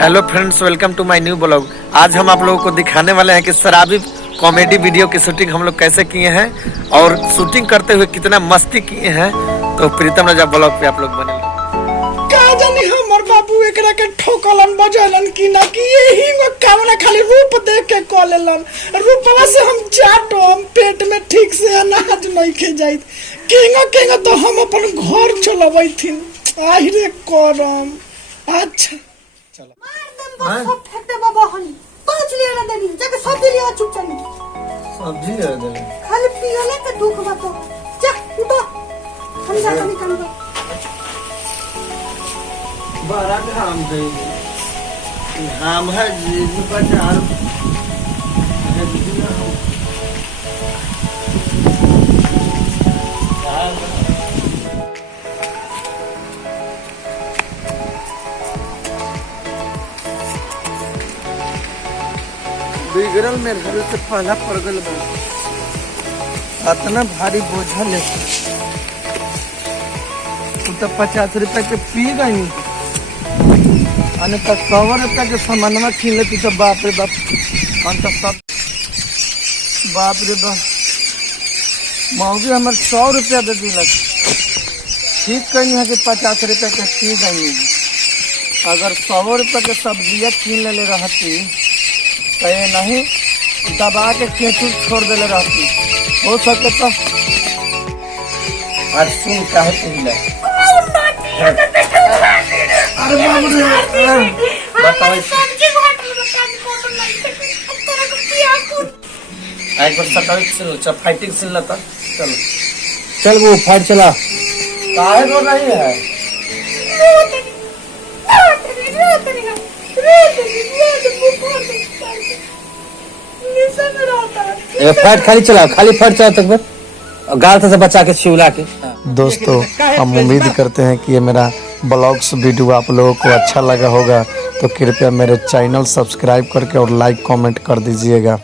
Hello friends, welcome to my new blog. आज हम आप लोगों को दिखाने वाले हैं कि शराबी कॉमेडी वीडियो की शूटिंग हम लोग कैसे किए हैं और शूटिंग करते हुए कितना मस्ती किए हैं। तो प्रीतम राजा ब्लॉग पे आप लोग बने का जानी हमर बाबू एकरा के ठोकलन बजलन की ना कि यही में कामना खाली रूप देख के कॉलेलन। रूपवा से हम जाटो हम पेट में ठीक से अनाज नहीं खे जाइत। केंगा तो हम अपन घर चलबैथिन। आहि रे करम। अच्छा चलो मार दम सब फेंक दे बाबा हनी पांच ले ना देनी जाके सब ले आ चुप चली सब्जी ले दे। खाली पियले के दुख मत जा उठो हम जा निकल दो बड़ा घाम है, घाम है जी बाजार बिगड़ल मेरे घर से पहला पड़ गल इतना भारी बोझा लेके तू तो 50 रुपए के पी गई तो 100 रुपया के सामानवा छीन लेती तो बाप रे बाप। हम तो सब बाप रे बाप मौगी हमारे 100 रुपया दे दिलक। ठीक कहनी है कि 50 रुपया के पी गई। अगर 100 रुपया के सब्जियाँ छीन ले रहती तो ये नहीं दबा के केचू छोड़ दे रहती। हो सके तो आज सुन काहे पीला अरे बाप रे बताओ एक बार सटाई सुन लो फाइटिंग सुन लो। चलो चल वो फाइट चला काहे रो रही है। फाइट खाली चलाओ, खाली फाइट चलाओ तक गाल से बचा के शिवला के। दोस्तों, हम उम्मीद करते हैं कि ये मेरा ब्लॉग्स वीडियो आप लोगों को अच्छा लगा होगा, तो कृपया मेरे चैनल सब्सक्राइब करके और लाइक कमेंट कर दीजिएगा।